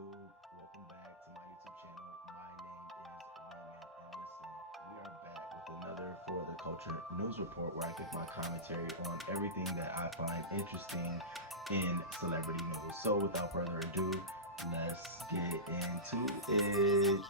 Welcome back to my YouTube channel. My name is Raymond, and listen, we are back with another For the Culture news report where I give my commentary on everything that I find interesting in celebrity news. So without further ado, let's get into it.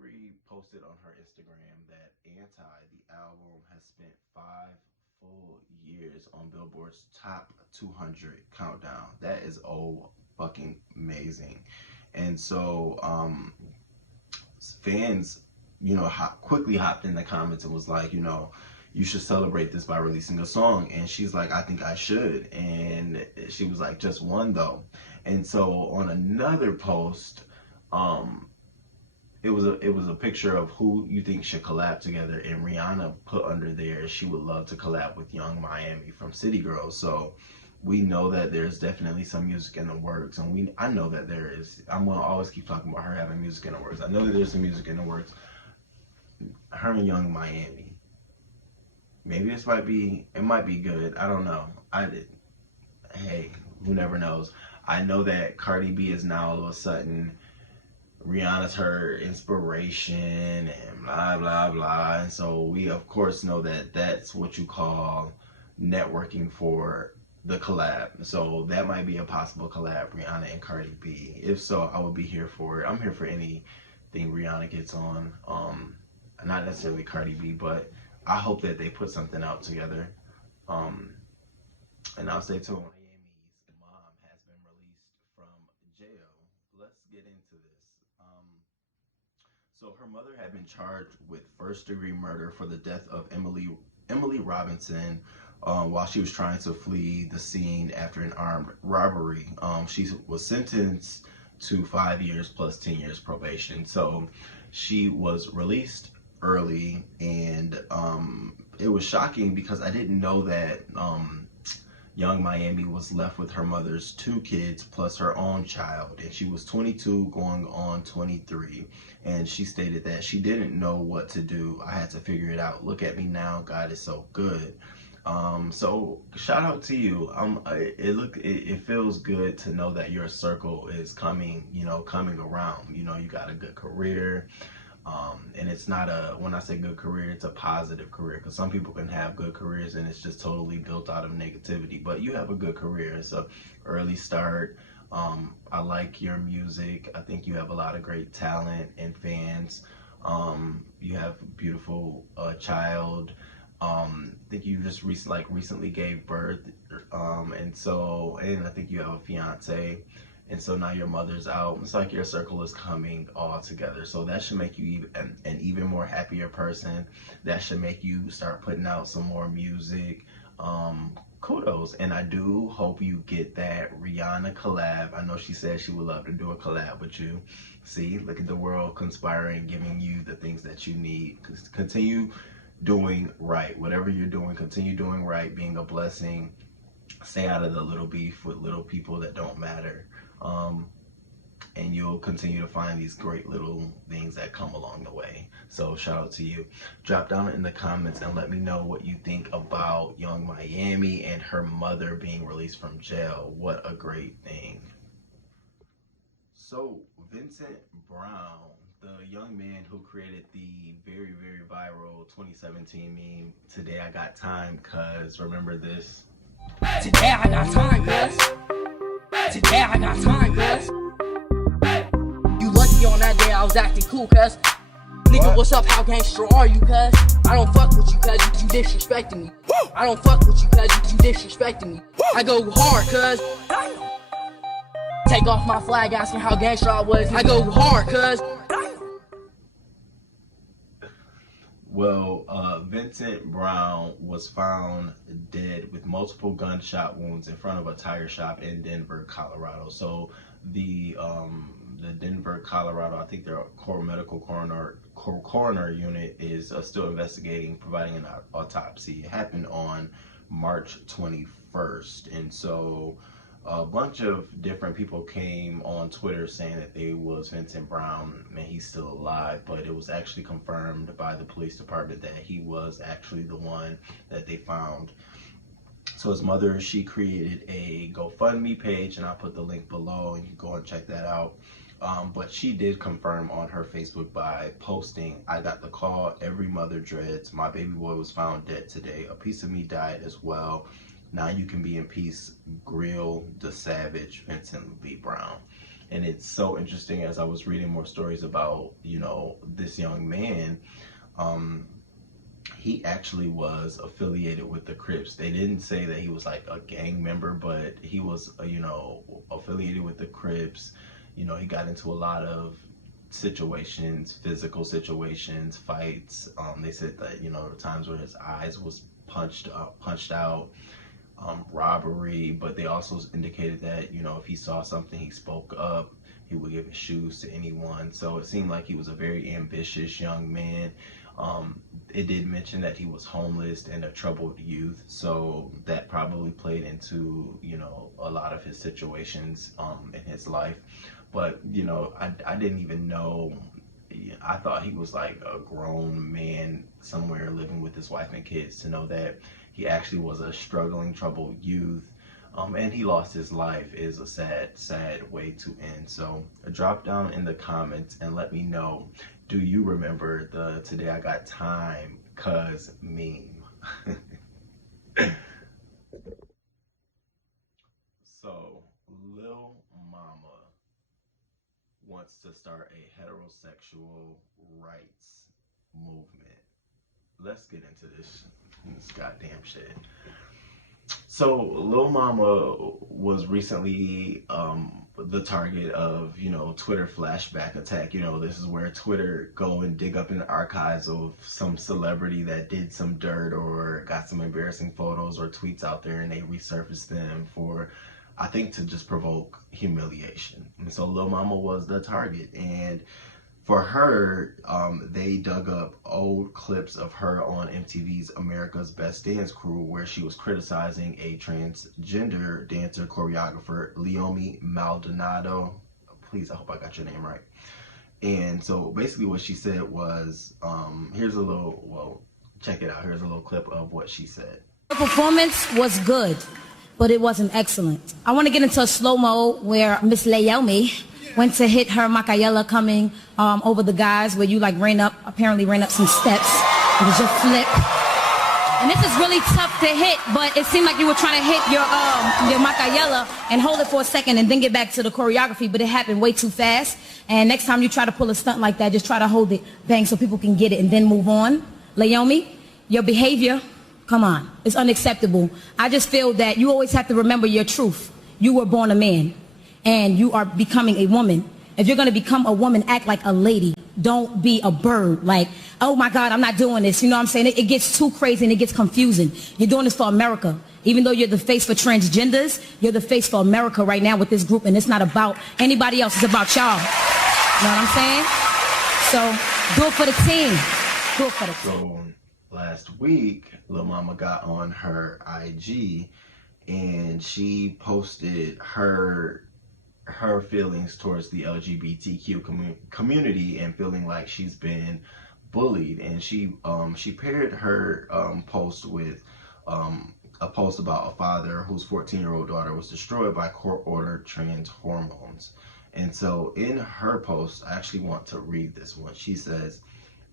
Riri posted on her Instagram that Anti, the album, has spent 5 full years on Billboard's top 200 countdown. That is fucking amazing. And so, fans, quickly hopped in the comments and was like, you should celebrate this by releasing a song. And she's like, I think I should. And she was like, just one though. And so on another post, it was a picture of who you think should collab together, and Rihanna put under there she would love to collab with YungMiami from City Girls. So we know that there's definitely some music in the works, and I know that there is. I'm gonna always keep talking about her having music in the works. I know that there's some music in the works. Her and YungMiami. Maybe it might be good. I don't know. Hey, who never knows. I know that Cardi B is now all of a sudden Rihanna's her inspiration and blah blah blah, and so we of course know that that's what you call networking for the collab. So that might be a possible collab, Rihanna and Cardi B. If so, I would be here for it. I'm here for anything Rihanna gets on. Not necessarily Cardi B, but I hope that they put something out together. And I'll stay tuned. Miami's mom has been released from jail. Let's get into this. So her mother had been charged with first-degree murder for the death of Emily Robinson while she was trying to flee the scene after an armed robbery. She was sentenced to 5 years plus 10 years probation. So she was released early, and it was shocking because I didn't know that YungMiami was left with her mother's 2 kids plus her own child, and she was 22 going on 23, and she stated that she didn't know what to do. I had to figure it out. Look at me now. God is so good. So shout out to you. It feels good to know that your circle is coming around. You got a good career. And it's not when I say good career, it's a positive career, because some people can have good careers and it's just totally built out of negativity, but you have a good career. It's a early start. I like your music. I think you have a lot of great talent and fans. You have a beautiful child. I think you just recently gave birth. And I think you have a fiance. And so now your mother's out. It's like your circle is coming all together. So that should make you an even more happier person. That should make you start putting out some more music. Kudos. And I do hope you get that Rihanna collab. I know she said she would love to do a collab with you. See, look at the world conspiring, giving you the things that you need. Continue doing right. Whatever you're doing, continue doing right, being a blessing. Stay out of the little beef with little people that don't matter. And you'll continue to find these great little things that come along the way. So shout out to you. Drop down in the comments and let me know what you think about YungMiami and her mother being released from jail. What a great thing. So Vincent Brown, the young man who created the very, very viral 2017 meme, "Today I got time, cuz," remember this? Today I got time, cuz. Today I got time, cuz. You lucky on that day I was acting cool, cuz. Nigga, what's up? How gangster are you, cuz? I don't fuck with you, cuz you disrespecting me. I don't fuck with you, cuz you disrespecting me. I go hard, cuz. Take off my flag asking how gangster I was. I go hard, cuz. Well, Vincent Brown was found dead with multiple gunshot wounds in front of a tire shop in Denver, Colorado. So the Denver, Colorado. I think their core medical coroner unit is still investigating, providing an autopsy. It happened on March 21st, and so a bunch of different people came on Twitter saying that they was Vincent Brown and he's still alive, but it was actually confirmed by the police department that he was actually the one that they found. So his mother, she created a GoFundMe page, and I'll put the link below and you can go and check that out. But she did confirm on her Facebook by posting, "I got the call, every mother dreads. My baby boy was found dead today. A piece of me died as well. Now you can be in peace. Grill the savage, Vincent B. Brown." And it's so interesting, as I was reading more stories about, you know, this young man, he actually was affiliated with the Crips. They didn't say that he was like a gang member, but he was, you know, affiliated with the Crips. You know, he got into a lot of situations, physical situations, fights. They said that, you know, times where his eyes was punched out, robbery. But they also indicated that, you know, if he saw something, he spoke up. He would give his shoes to anyone. So it seemed like he was a very ambitious young man. It did mention that he was homeless and a troubled youth, so that probably played into, you know, a lot of his situations in his life. But, you know, I didn't even know. I thought he was like a grown man somewhere living with his wife and kids, to know that he actually was a struggling, troubled youth. And he lost his life is a sad way to end. So drop down in the comments and let me know, do you remember the "Today I Got Time Cuz" meme? So Lil Mama wants to start a heterosexual rights movement. Let's get into this goddamn shit. So Lil Mama was recently the target of, you know, Twitter flashback attack. You know, this is where Twitter go and dig up in the archives of some celebrity that did some dirt or got some embarrassing photos or tweets out there, and they resurface them for, I think, to just provoke humiliation. And so Lil Mama was the target, and for her, they dug up old clips of her on MTV's America's Best Dance Crew, where she was criticizing a transgender dancer choreographer, Leomi Maldonado. Please, I hope I got your name right. And so basically what she said was, here's a little, well, check it out. Here's a little clip of what she said. The performance was good, but it wasn't excellent. I want to get into a slow-mo where Miss Leomi went to hit her Macayella coming over the guys, where you like apparently ran up some steps. It was your flip. And this is really tough to hit, but it seemed like you were trying to hit your Macayella and hold it for a second and then get back to the choreography, but it happened way too fast. And next time you try to pull a stunt like that, just try to hold it, bang, so people can get it and then move on. Leomi, your behavior, come on, it's unacceptable. I just feel that you always have to remember your truth. You were born a man, and you are becoming a woman. If you're going to become a woman, act like a lady. Don't be a bird. Like, oh my God, I'm not doing this. You know what I'm saying? It gets too crazy and it gets confusing. You're doing this for America. Even though you're the face for transgenders, you're the face for America right now with this group, and it's not about anybody else. It's about y'all. You know what I'm saying? So do it for the team. Do it for the team. So last week, Lil Mama got on her IG and she posted her feelings towards the LGBTQ community and feeling like she's been bullied. And she paired her post with a post about a father whose 14-year-old daughter was destroyed by court-ordered trans hormones. And so in her post, I actually want to read this one. She says,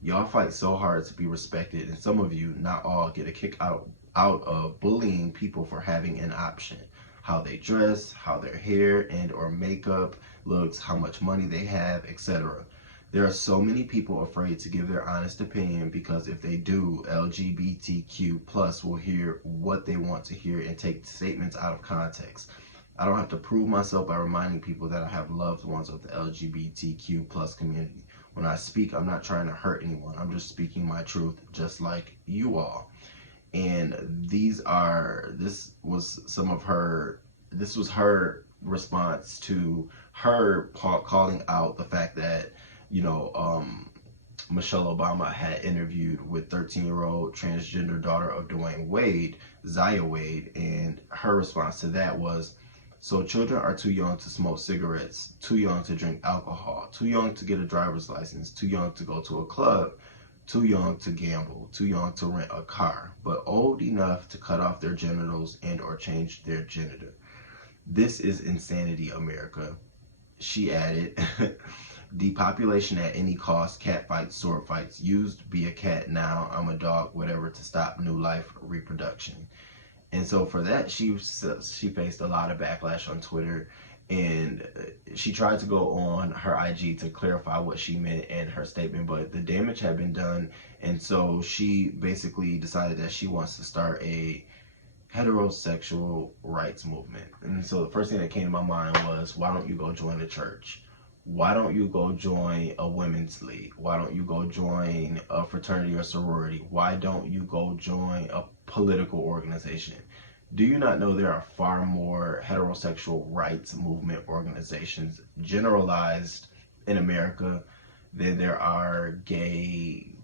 "Y'all fight so hard to be respected, and some of you, not all, get a kick out of bullying people for having an option. How they dress, how their hair and or makeup looks, how much money they have, etc. There are so many people afraid to give their honest opinion because if they do, LGBTQ plus will hear what they want to hear and take statements out of context. I don't have to prove myself by reminding people that I have loved ones of the LGBTQ plus community. When I speak, I'm not trying to hurt anyone. I'm just speaking my truth, just like you all." And this was her response to her calling out the fact that, Michelle Obama had interviewed with 13-year-old transgender daughter of Dwayne Wade, Zaya Wade, and her response to that was, so children are too young to smoke cigarettes, too young to drink alcohol, too young to get a driver's license, too young to go to a club, too young to gamble, too young to rent a car, but old enough to cut off their genitals and or change their gender. This is insanity, America. She added, depopulation at any cost, cat fights, sword fights, used be a cat, now I'm a dog, whatever, to stop new life reproduction. And so for that, she faced a lot of backlash on Twitter, and she tried to go on her IG to clarify what she meant in her statement, but the damage had been done, and so she basically decided that she wants to start a heterosexual rights movement. And so the first thing that came to my mind was, why don't you go join a church? Why don't you go join a women's league? Why don't you go join a fraternity or sorority? Why don't you go join a political organization? Do you not know there are far more heterosexual rights movement organizations generalized in America than there are gay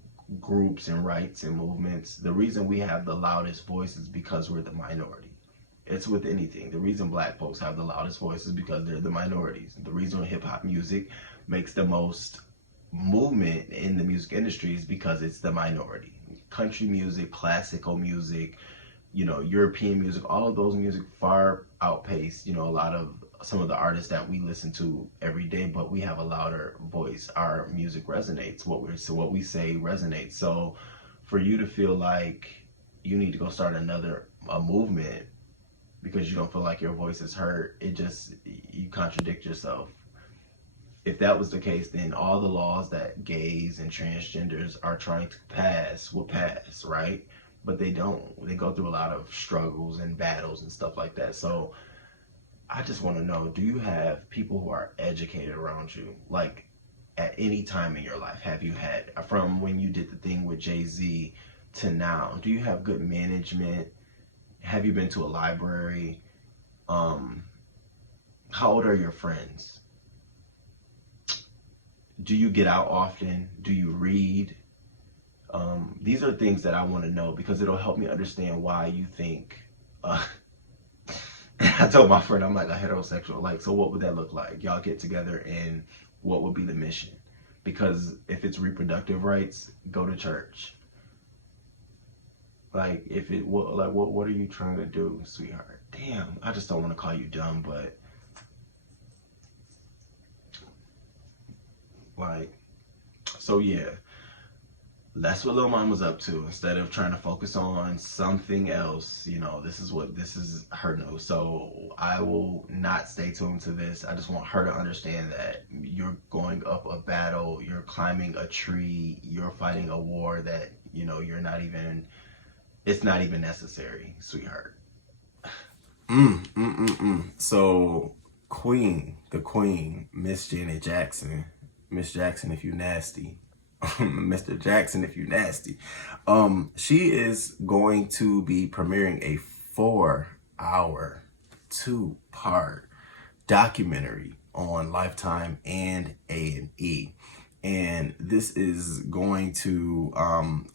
groups and rights and movements? The reason we have the loudest voice is because we're the minority. It's with anything. The reason black folks have the loudest voice is because they're the minorities. The reason hip hop music makes the most movement in the music industry is because it's the minority. Country music, classical music, European music, all of those music far outpace, a lot of some of the artists that we listen to every day, but we have a louder voice. Our music resonates. What we say resonates. So for you to feel like you need to go start a movement because you don't feel like your voice is heard, you contradict yourself. If that was the case, then all the laws that gays and transgenders are trying to pass will pass, right? But they don't. They go through a lot of struggles and battles and stuff like that. So I just want to know, do you have people who are educated around you? Like, at any time in your life, have you had, from when you did the thing with Jay-Z to now, do you have good management? Have you been to a library? How old are your friends? Do you get out often? Do you read? These are things that I want to know because it'll help me understand why you think, I told my friend, I'm like a heterosexual, like, so what would that look like? Y'all get together and what would be the mission? Because if it's reproductive rights, go to church. Like, what are you trying to do, sweetheart? Damn, I just don't want to call you dumb, but like, so yeah, that's what Lil Mama's up to. Instead of trying to focus on something else, this is her news. So I will not stay tuned to this. I just want her to understand that you're going up a battle, you're climbing a tree, you're fighting a war that, it's not even necessary, sweetheart. So the queen, Miss Janet Jackson, Miss Jackson if you nasty, Mr. Jackson if you nasty, she is going to be premiering a 4-hour 2-part documentary on Lifetime and A&E. And this is going to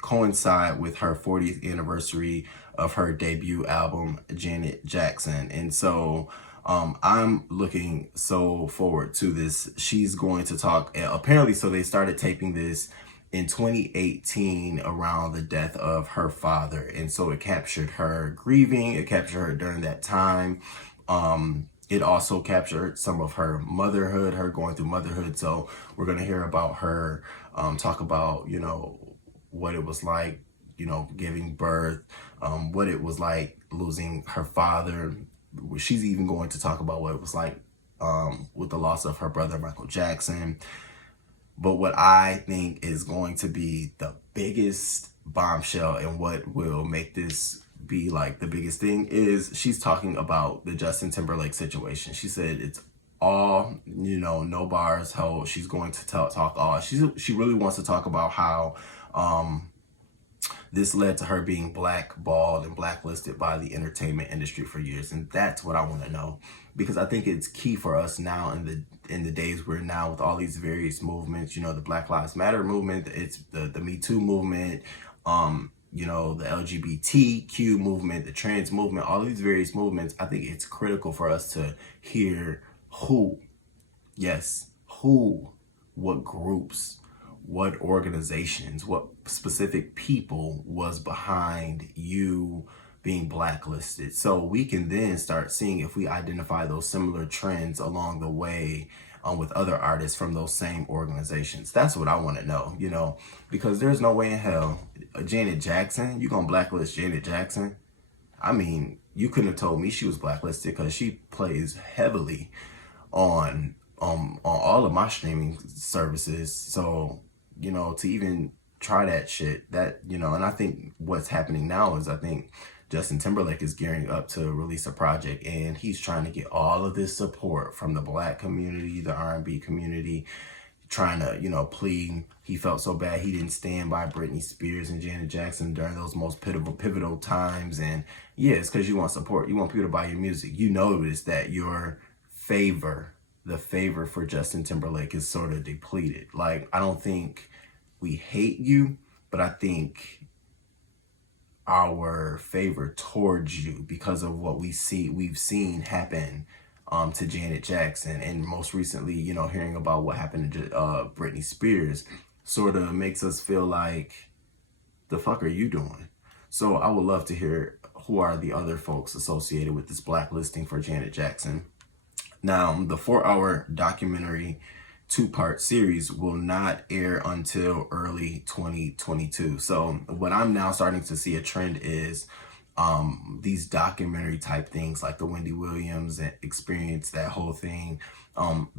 coincide with her 40th anniversary of her debut album, Janet Jackson. And so I'm looking so forward to this. She's going to talk, apparently, so they started taping this in 2018 around the death of her father. And so it captured her grieving, it captured her during that time. It also captured some of her motherhood, her going through motherhood. So we're going to hear about her, talk about, what it was like, giving birth, what it was like losing her father. She's even going to talk about what it was like with the loss of her brother, Michael Jackson. But what I think is going to be the biggest bombshell and what will make this be like the biggest thing is she's talking about the Justin Timberlake situation. She said it's all, no bars held. She's going to talk all. She really wants to talk about how This led to her being blackballed and blacklisted by the entertainment industry for years. And that's what I want to know, because I think it's key for us now in the days we're now with all these various movements, you know, the Black Lives Matter movement, it's the Me Too movement, you know, the LGBTQ movement, the trans movement, all these various movements. I think it's critical for us to hear who, yes, who, what groups, what organizations, what specific people was behind you being blacklisted. So we can then start seeing if we identify those similar trends along the way with other artists from those same organizations. That's what I want to know, you know, because there's no way in hell Janet Jackson, you gonna blacklist Janet Jackson? I mean, you couldn't have told me she was blacklisted, because she plays heavily on all of my streaming services. So, you know, to even try that shit, that, you know, and I think what's happening now is I think Justin Timberlake is gearing up to release a project, and he's trying to get all of this support from the Black community, the R&B community, trying to, you know, plead. He felt so bad he didn't stand by Britney Spears and Janet Jackson during those most pivotal times. And yeah, it's because you want support. You want people to buy your music. You notice that your the favor for Justin Timberlake is sort of depleted. Like, I don't think we hate you, but I think our favor towards you, because of what we've seen happen to Janet Jackson, and most recently, you know, hearing about what happened to Britney Spears, sort of makes us feel like, the fuck are you doing? So I would love to hear who are the other folks associated with this blacklisting for Janet Jackson. Now, the 4-hour documentary 2-part series will not air until early 2022. So what I'm now starting to see a trend is these documentary type things, like the Wendy Williams experience, that whole thing,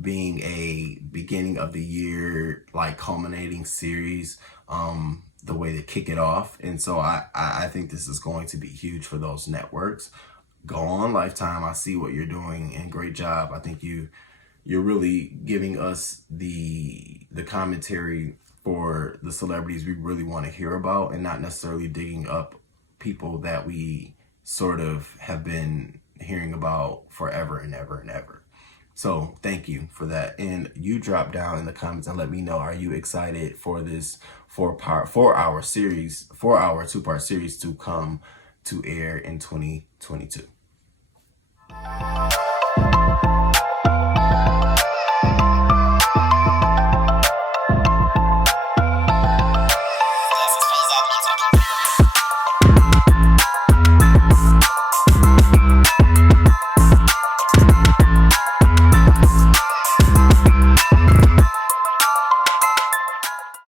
being a beginning of the year, like culminating series, the way they kick it off. And so I think this is going to be huge for those networks. Go on, Lifetime. I see what you're doing, and great job. I think you're really giving us the commentary for the celebrities we really want to hear about, and not necessarily digging up people that we sort of have been hearing about forever and ever and ever. So thank you for that. And you drop down in the comments and let me know, are you excited for this 4-hour series, 4-hour 2-part series to come to air in 2022?